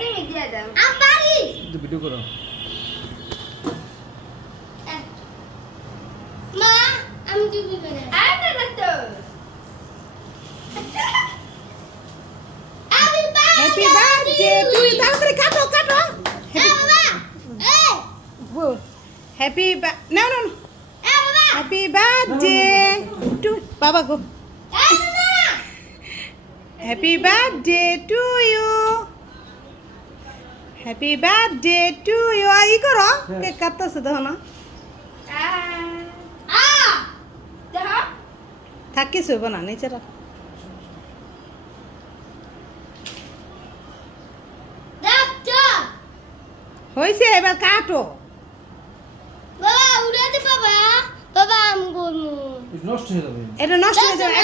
তুমি দিয়ে দাও আমারই ভিডিও করো মা আমি দিব না আর না তো হ্যাপি বার্থডে টু ইউ তাড়াতাড়ি কাটো কাটো হ্যাপি না না হ্যাপি বার্থডে টু বাবা গো happy birthday to you happy birthday to you ই করো কেক কাটতেছে দেখো না দেখো থাক কিছু হইব না নিচে রাখ হয়েছে এবার কাটো বাবা উড়াতে বাবা বাবা আমি করবো নষ্ট হয়ে যাবে এটা নষ্ট হয়ে যাবে